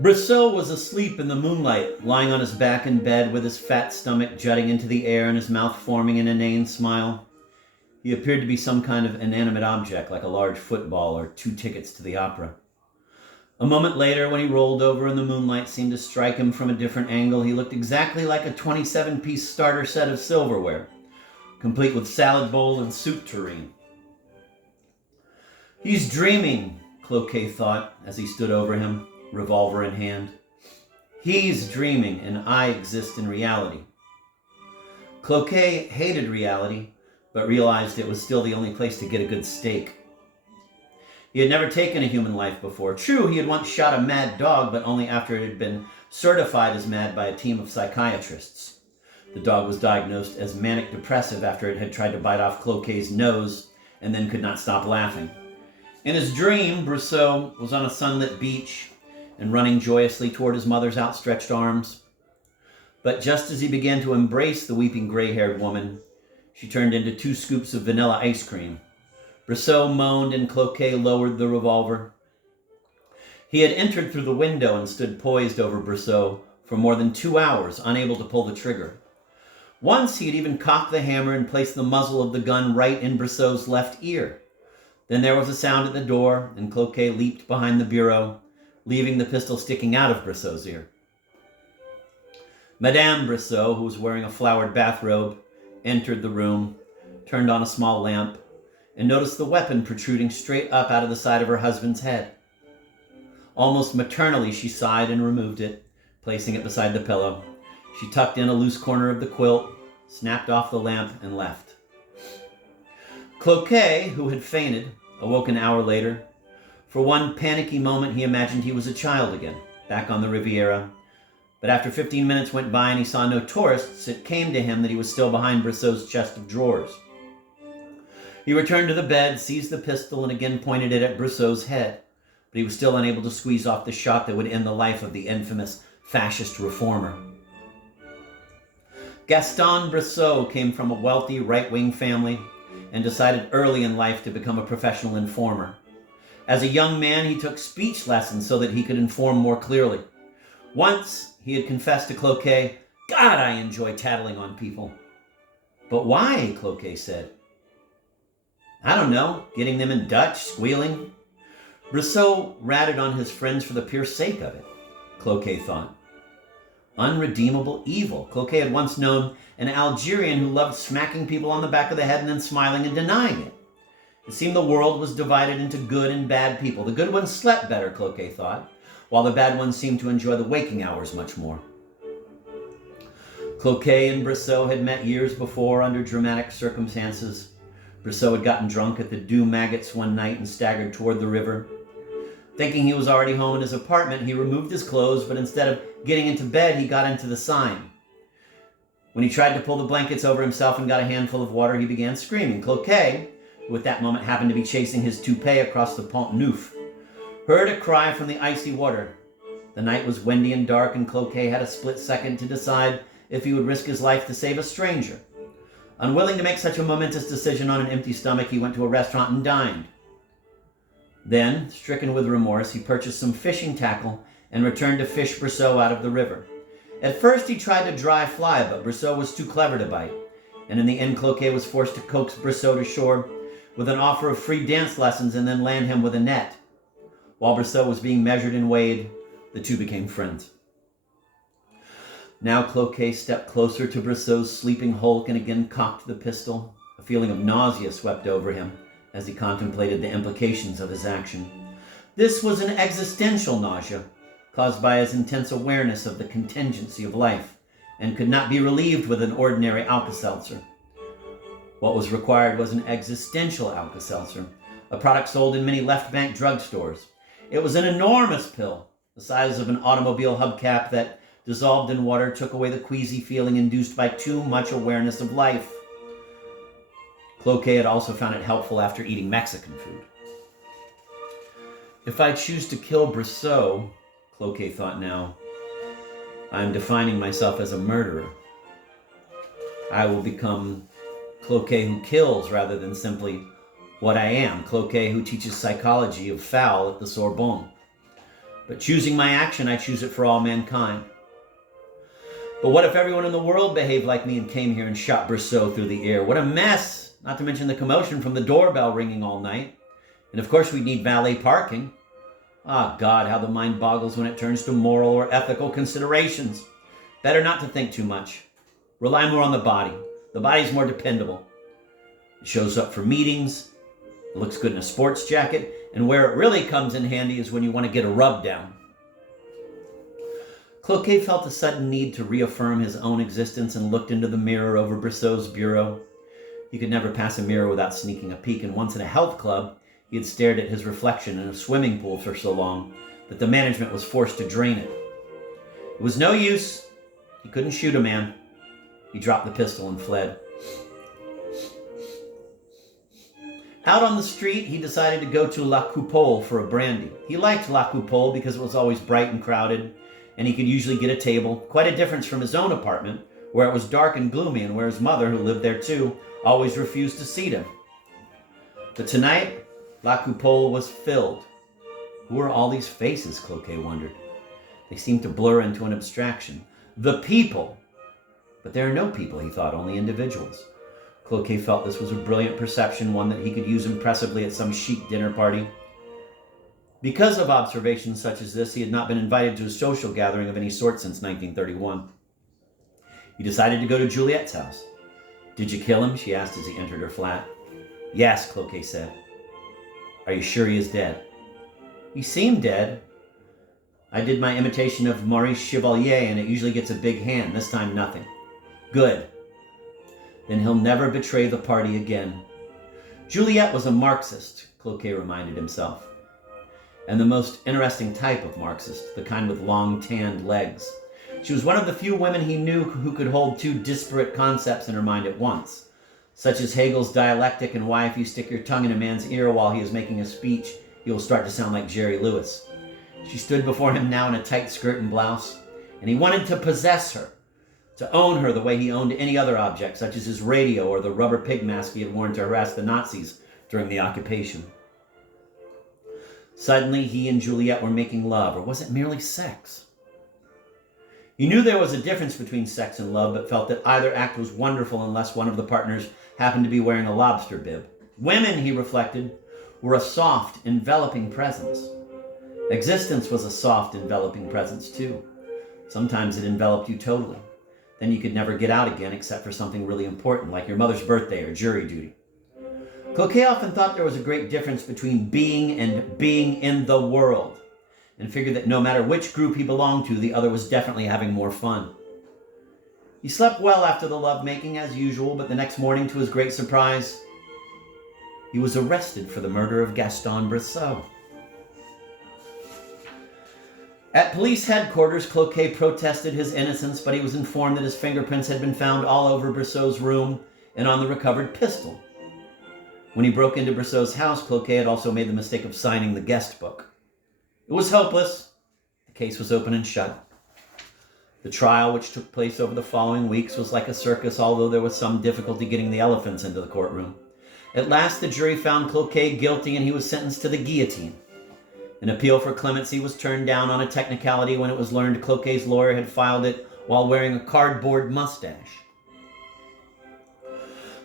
Brissot was asleep in the moonlight, lying on his back in bed with his fat stomach jutting into the air and his mouth forming an inane smile. He appeared to be some kind of inanimate object, like a large football or 2 tickets to the opera. A moment later, when he rolled over and the moonlight seemed to strike him from a different angle, he looked exactly like a 27-piece starter set of silverware, complete with salad bowl and soup tureen. He's dreaming, Cloquet thought as he stood over him, revolver in hand. He's dreaming, and I exist in reality. Cloquet hated reality, but realized it was still the only place to get a good steak. He had never taken a human life before. True, he had once shot a mad dog, but only after it had been certified as mad by a team of psychiatrists. The dog was diagnosed as manic depressive after it had tried to bite off Cloquet's nose and then could not stop laughing. In his dream, Brissot was on a sunlit beach and running joyously toward his mother's outstretched arms. But just as he began to embrace the weeping gray-haired woman, she turned into 2 scoops of vanilla ice cream. Brissot moaned and Cloquet lowered the revolver. He had entered through the window and stood poised over Brissot for more than 2 hours, unable to pull the trigger. Once he had even cocked the hammer and placed the muzzle of the gun right in Brissot's left ear. Then there was a sound at the door, and Cloquet leaped behind the bureau, leaving the pistol sticking out of Brissot's ear. Madame Brissot, who was wearing a flowered bathrobe, entered the room, turned on a small lamp, and noticed the weapon protruding straight up out of the side of her husband's head. Almost maternally, she sighed and removed it, placing it beside the pillow. She tucked in a loose corner of the quilt, snapped off the lamp, and left. Cloquet, who had fainted, awoke an hour later. For one panicky moment, he imagined he was a child again, back on the Riviera. But after 15 minutes went by and he saw no tourists, it came to him that he was still behind Brissot's chest of drawers. He returned to the bed, seized the pistol, and again pointed it at Brissot's head. But he was still unable to squeeze off the shot that would end the life of the infamous fascist reformer. Gaston Brissot came from a wealthy right-wing family and decided early in life to become a professional informer. As a young man, he took speech lessons so that he could inform more clearly. Once, he had confessed to Cloquet, "God, I enjoy tattling on people." "But why?" Cloquet said. "I don't know, getting them in Dutch, squealing." Brissot ratted on his friends for the pure sake of it, Cloquet thought. Unredeemable evil. Cloquet had once known an Algerian who loved smacking people on the back of the head and then smiling and denying it. It seemed the world was divided into good and bad people. The good ones slept better, Cloquet thought, while the bad ones seemed to enjoy the waking hours much more. Cloquet and Brissot had met years before under dramatic circumstances. Brissot had gotten drunk at the Deux Maggots one night and staggered toward the river. Thinking he was already home in his apartment, he removed his clothes, but instead of getting into bed, he got into the Seine. When he tried to pull the blankets over himself and got a handful of water, he began screaming. Cloquet, who at that moment happened to be chasing his toupee across the Pont Neuf, heard a cry from the icy water. The night was windy and dark, and Cloquet had a split second to decide if he would risk his life to save a stranger. Unwilling to make such a momentous decision on an empty stomach, he went to a restaurant and dined. Then, stricken with remorse, he purchased some fishing tackle and returned to fish Brissot out of the river. At first, he tried to dry fly, but Brissot was too clever to bite, and in the end, Cloquet was forced to coax Brissot to shore with an offer of free dance lessons and then land him with a net. While Brissot was being measured and weighed, the two became friends. Now Cloquet stepped closer to Brissot's sleeping hulk and again cocked the pistol. A feeling of nausea swept over him as he contemplated the implications of his action. This was an existential nausea, caused by his intense awareness of the contingency of life, and could not be relieved with an ordinary Alka-Seltzer. What was required was an existential Alka-Seltzer, a product sold in many left bank drugstores. It was an enormous pill, the size of an automobile hubcap that, dissolved in water, took away the queasy feeling induced by too much awareness of life. Cloquet had also found it helpful after eating Mexican food. If I choose to kill Brissot, Cloquet thought now, I am defining myself as a murderer. I will become Cloquet who kills rather than simply what I am, Cloquet who teaches psychology of foul at the Sorbonne. But choosing my action, I choose it for all mankind. But what if everyone in the world behaved like me and came here and shot Brissot through the air? What a mess! Not to mention the commotion from the doorbell ringing all night. And of course we'd need valet parking. Ah, God, how the mind boggles when it turns to moral or ethical considerations. Better not to think too much. Rely more on the body. The body's more dependable. It shows up for meetings. It looks good in a sports jacket. And where it really comes in handy is when you want to get a rub down. Cloquet felt a sudden need to reaffirm his own existence and looked into the mirror over Brissot's bureau. He could never pass a mirror without sneaking a peek, and once in a health club, he had stared at his reflection in a swimming pool for so long that the management was forced to drain it. It was no use. He couldn't shoot a man. He dropped the pistol and fled. Out on the street, he decided to go to La Coupole for a brandy. He liked La Coupole because it was always bright and crowded, and he could usually get a table, quite a difference from his own apartment, where it was dark and gloomy and where his mother, who lived there too, always refused to seat him. But tonight, La Coupole was filled. Who were all these faces, Cloquet wondered. They seemed to blur into an abstraction. The people! But there are no people, he thought, only individuals. Cloquet felt this was a brilliant perception, one that he could use impressively at some chic dinner party. Because of observations such as this, he had not been invited to a social gathering of any sort since 1931. He decided to go to Juliette's house. "Did you kill him?" she asked as he entered her flat. "Yes," Cloquet said. "Are you sure he is dead?" "He seemed dead. I did my imitation of Maurice Chevalier, and it usually gets a big hand. This time, nothing." "Good. Then he'll never betray the party again." Juliette was a Marxist, Cloquet reminded himself. And the most interesting type of Marxist, the kind with long, tanned legs. She was one of the few women he knew who could hold two disparate concepts in her mind at once, such as Hegel's dialectic and why if you stick your tongue in a man's ear while he is making a speech, he will start to sound like Jerry Lewis. She stood before him now in a tight skirt and blouse, and he wanted to possess her, to own her the way he owned any other object, such as his radio or the rubber pig mask he had worn to harass the Nazis during the occupation. Suddenly, he and Juliette were making love, or was it merely sex? He knew there was a difference between sex and love, but felt that either act was wonderful unless one of the partners happened to be wearing a lobster bib. Women, he reflected, were a soft, enveloping presence. Existence was a soft, enveloping presence, too. Sometimes it enveloped you totally. Then you could never get out again except for something really important, like your mother's birthday or jury duty. Cloquet often thought there was a great difference between being and being in the world, and figured that no matter which group he belonged to, the other was definitely having more fun. He slept well after the lovemaking as usual, but the next morning, to his great surprise, he was arrested for the murder of Gaston Brissot. At police headquarters, Cloquet protested his innocence, but he was informed that his fingerprints had been found all over Brissot's room and on the recovered pistol. When he broke into Brissot's house, Cloquet had also made the mistake of signing the guest book. It was hopeless. The case was open and shut. The trial, which took place over the following weeks, was like a circus, although there was some difficulty getting the elephants into the courtroom. At last, the jury found Cloquet guilty, and he was sentenced to the guillotine. An appeal for clemency was turned down on a technicality when it was learned Cloquet's lawyer had filed it while wearing a cardboard mustache.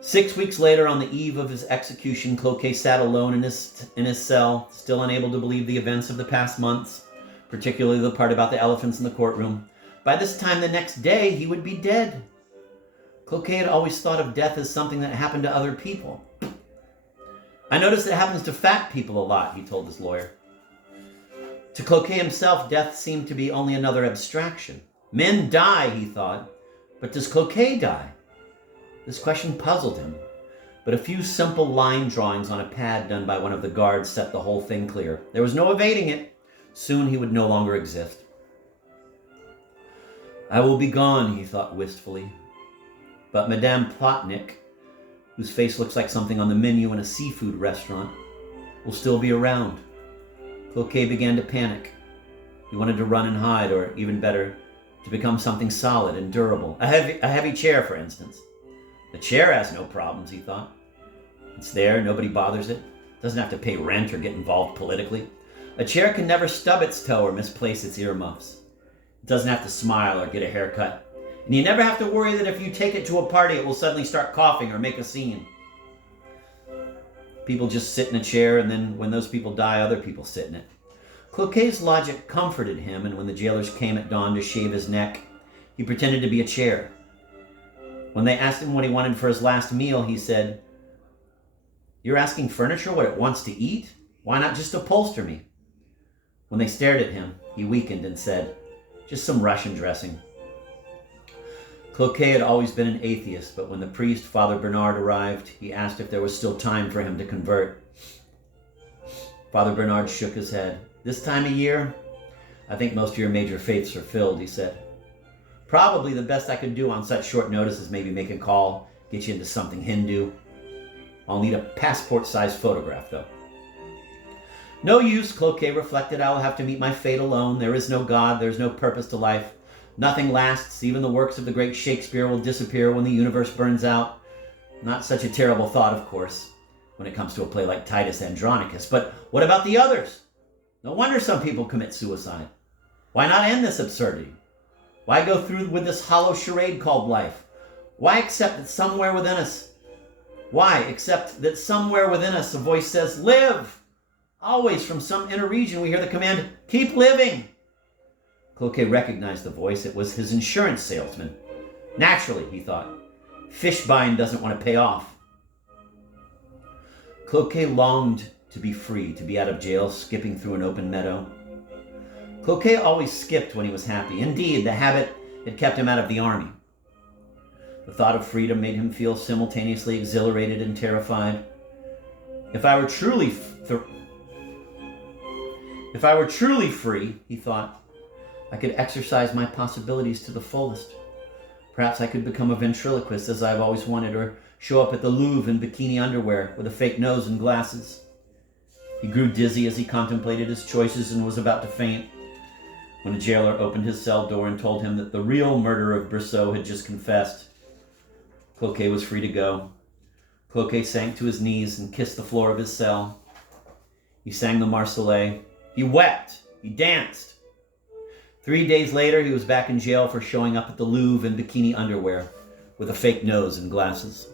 6 weeks later, on the eve of his execution, Cloquet sat alone in his cell, still unable to believe the events of the past months, particularly the part about the elephants in the courtroom. By this time the next day, he would be dead. Cloquet had always thought of death as something that happened to other people. "I notice it happens to fat people a lot," he told his lawyer. To Cloquet himself, death seemed to be only another abstraction. Men die, he thought, but does Cloquet die? This question puzzled him, but a few simple line drawings on a pad done by one of the guards set the whole thing clear. There was no evading it. Soon he would no longer exist. "I will be gone," he thought wistfully. But Madame Plotnick, whose face looks like something on the menu in a seafood restaurant, will still be around. Cloquet began to panic. He wanted to run and hide, or even better, to become something solid and durable. A heavy chair, for instance. The chair has no problems, he thought. It's there, nobody bothers it. Doesn't have to pay rent or get involved politically. A chair can never stub its toe or misplace its earmuffs. It doesn't have to smile or get a haircut. And you never have to worry that if you take it to a party, it will suddenly start coughing or make a scene. People just sit in a chair, and then when those people die, other people sit in it. Cloquet's logic comforted him, and when the jailers came at dawn to shave his neck, he pretended to be a chair. When they asked him what he wanted for his last meal, he said, "You're asking furniture what it wants to eat? Why not just upholster me?" When they stared at him, he weakened and said, "Just some Russian dressing." Cloquet had always been an atheist, but when the priest, Father Bernard, arrived, he asked if there was still time for him to convert. Father Bernard shook his head. "This time of year, I think most of your major faiths are filled," he said. "Probably the best I could do on such short notice is maybe make a call, get you into something Hindu. I'll need a passport-sized photograph, though." "No use," Cloquet reflected. "I'll have to meet my fate alone. There is no God. There's no purpose to life. Nothing lasts. Even the works of the great Shakespeare will disappear when the universe burns out. Not such a terrible thought, of course, when it comes to a play like Titus Andronicus. But what about the others? No wonder some people commit suicide. Why not end this absurdity? Why go through with this hollow charade called life? Why accept that somewhere within us a voice says, 'Live!' Always from some inner region we hear the command, 'Keep living!'" Cloquet recognized the voice. It was his insurance salesman. Naturally, he thought. Fishbein doesn't want to pay off. Cloquet longed to be free, to be out of jail, skipping through an open meadow. Cloquet always skipped when he was happy. Indeed, the habit had kept him out of the army. The thought of freedom made him feel simultaneously exhilarated and terrified. If I were truly free, he thought, I could exercise my possibilities to the fullest. Perhaps I could become a ventriloquist as I've always wanted, or show up at the Louvre in bikini underwear with a fake nose and glasses. He grew dizzy as he contemplated his choices and was about to faint when a jailer opened his cell door and told him that the real murderer of Brissot had just confessed. Cloquet was free to go. Cloquet sank to his knees and kissed the floor of his cell. He sang the Marseillaise. He wept. He danced. 3 days later, he was back in jail for showing up at the Louvre in bikini underwear with a fake nose and glasses.